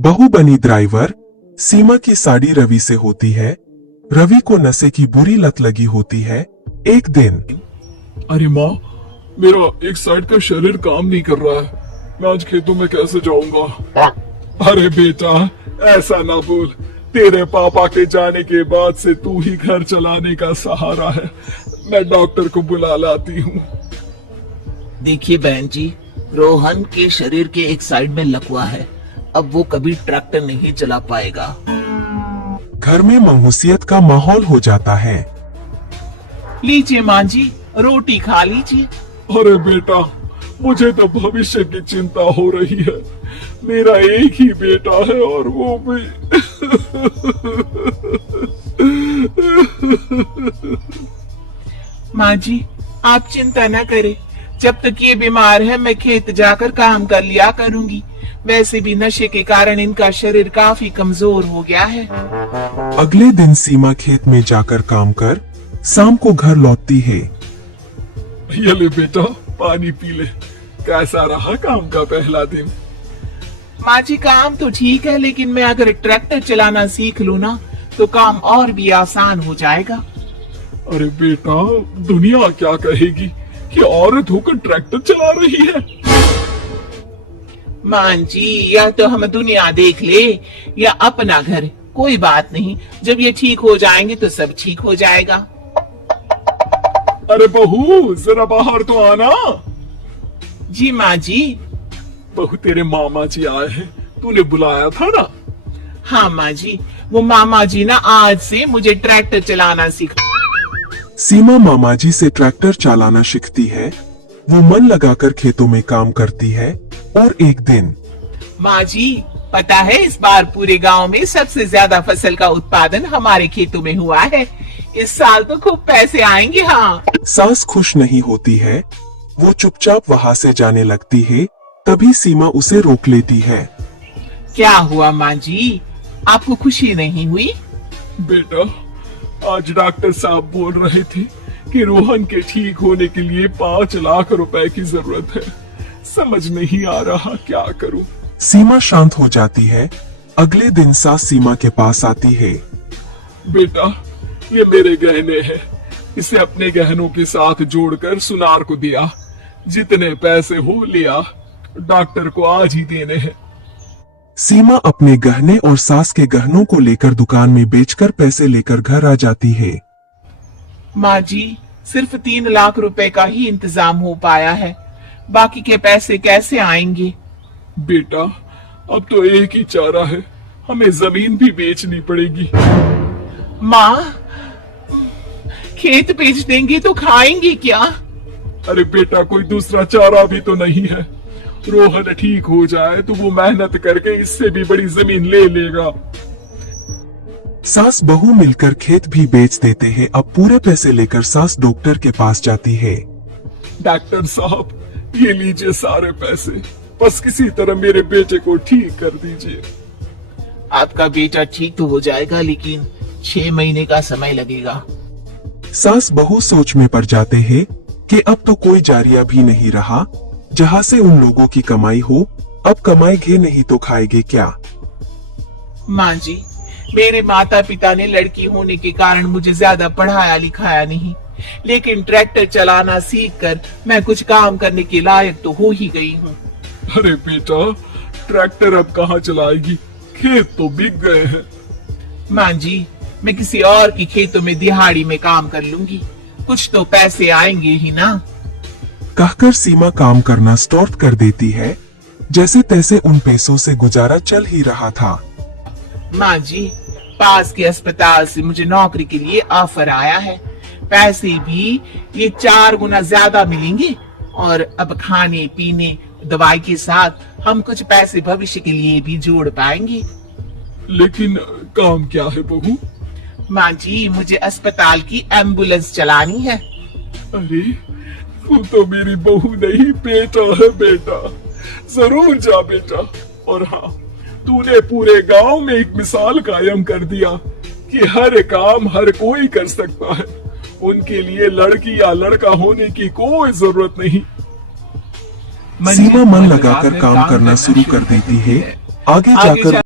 बहू बनी ड्राइवर। सीमा की साड़ी रवि से होती है। रवि को नशे की बुरी लत लगी होती है। एक दिन अरे माँ, मेरा एक साइड का शरीर काम नहीं कर रहा है। मैं आज खेतों में कैसे जाऊंगा? अरे बेटा, ऐसा ना बोल। तेरे पापा के जाने के बाद से तू ही घर चलाने का सहारा है। मैं डॉक्टर को बुला लाती हूँ। देखिए बहन जी, रोहन के शरीर के एक साइड में लकवा है। अब वो कभी ट्रैक्टर नहीं चला पाएगा। घर में मंहूसियत का माहौल हो जाता है। लीजिए माँ जी, रोटी खा लीजिए। अरे बेटा, मुझे तो भविष्य की चिंता हो रही है। मेरा एक ही बेटा है और वो भी माँ जी, आप चिंता न करें। जब तक ये बीमार है मैं खेत जाकर काम कर लिया करूंगी। वैसे भी नशे के कारण इनका शरीर काफी कमजोर हो गया है। अगले दिन सीमा खेत में जाकर काम कर शाम को घर लौटती है। ये ले बेटा, पानी पी ले। कैसा रहा काम का पहला दिन? माँ जी, काम तो ठीक है, लेकिन मैं अगर ट्रैक्टर चलाना सीख लूँ ना तो काम और भी आसान हो जाएगा। अरे बेटा, दुनिया क्या कहेगी कि औरत होकर ट्रैक्टर चला रही है? माँ जी, यह तो हम दुनिया देख ले या अपना घर, कोई बात नहीं। जब ये ठीक हो जाएंगे तो सब ठीक हो जाएगा। अरे बहू, जरा बाहर तो आना। जी माँ जी। बहू, तेरे मामा जी आए हैं, तूने बुलाया था ना? हाँ माँ जी, वो मामा जी ना आज से मुझे ट्रैक्टर चलाना सिखा। सीमा मामा जी से ट्रैक्टर चलाना सीखती है। वो मन लगाकर खेतों में काम करती है। और एक दिन माँ जी, पता है इस बार पूरे गांव में सबसे ज्यादा फसल का उत्पादन हमारे खेतों में हुआ है। इस साल तो खूब पैसे आएंगे। हाँ। सास खुश नहीं होती है। वो चुपचाप वहाँ से जाने लगती है। तभी सीमा उसे रोक लेती है। क्या हुआ माँ जी, आपको खुशी नहीं हुई? बेटा, आज डॉक्टर साहब बोल रहे थे कि रोहन के ठीक होने के लिए 5 लाख रुपए की जरूरत है। समझ नहीं आ रहा क्या करूं। सीमा शांत हो जाती है। अगले दिन सास सीमा के पास आती है। बेटा, ये मेरे गहने हैं। इसे अपने गहनों के साथ जोड़कर सुनार को दिया। जितने पैसे हो लिया, डॉक्टर को आज ही देने हैं। सीमा अपने गहने और सास के गहनों को लेकर दुकान में बेचकर पैसे लेकर घर आ जाती है। माँ जी, सिर्फ 3 लाख रुपए का ही इंतजाम हो पाया है। बाकी के पैसे कैसे आएंगे? बेटा, अब तो एक ही चारा है, हमें जमीन भी बेचनी पड़ेगी। माँ, खेत बेच देंगे तो खाएंगे क्या? अरे बेटा, कोई दूसरा चारा भी तो नहीं है। रोहन ठीक हो जाए तो वो मेहनत करके इससे भी बड़ी जमीन ले लेगा। सास बहू मिलकर खेत भी बेच देते हैं। अब पूरे पैसे लेकर सास डॉक्टर के पास जाती है। डॉक्टर साहब, ये लीजिए सारे पैसे। बस किसी तरह मेरे बेटे को ठीक कर दीजिए। आपका बेटा ठीक तो हो जाएगा, लेकिन 6 महीने का समय लगेगा। सास बहू सोच में पड़ जाते हैं कि अब तो कोई जारिया भी नहीं रहा जहाँ से उन लोगों की कमाई हो। अब कमाएंगे नहीं तो खाएंगे क्या? माँ जी, मेरे माता पिता ने लड़की होने के कारण मुझे ज्यादा पढ़ाया लिखाया नहीं, लेकिन ट्रैक्टर चलाना सीखकर मैं कुछ काम करने के लायक तो हो ही गई हूँ। अरे बेटा, ट्रैक्टर अब कहाँ चलाएगी? खेत तो बिक गए हैं। माँ जी, मैं किसी और की खेतों में दिहाड़ी में काम कर लूंगी, कुछ तो पैसे आएंगे ही ना। कहकर सीमा काम करना स्टार्ट कर देती है। जैसे तैसे उन पैसों से गुजारा चल ही रहा था। माँ जी, पास के अस्पताल से मुझे नौकरी के लिए ऑफर आया है। पैसे भी ये 4 गुना ज्यादा मिलेंगे और अब खाने पीने दवाई के साथ हम कुछ पैसे भविष्य के लिए भी जोड़ पाएंगे। लेकिन काम क्या है बहू? माँ जी, मुझे अस्पताल की एम्बुलेंस चलानी है। अरे, तू तो मेरी बहू नहीं, बेटा है बेटा। जरूर जा बेटा। और हाँ, तूने पूरे गांव में एक मिसाल कायम कर दिया कि हर काम हर कोई कर सकता है। उनके लिए लड़की या लड़का होने की कोई जरूरत नहीं। सीमा मन लगाकर काम करना शुरू कर देती है। आगे जाकर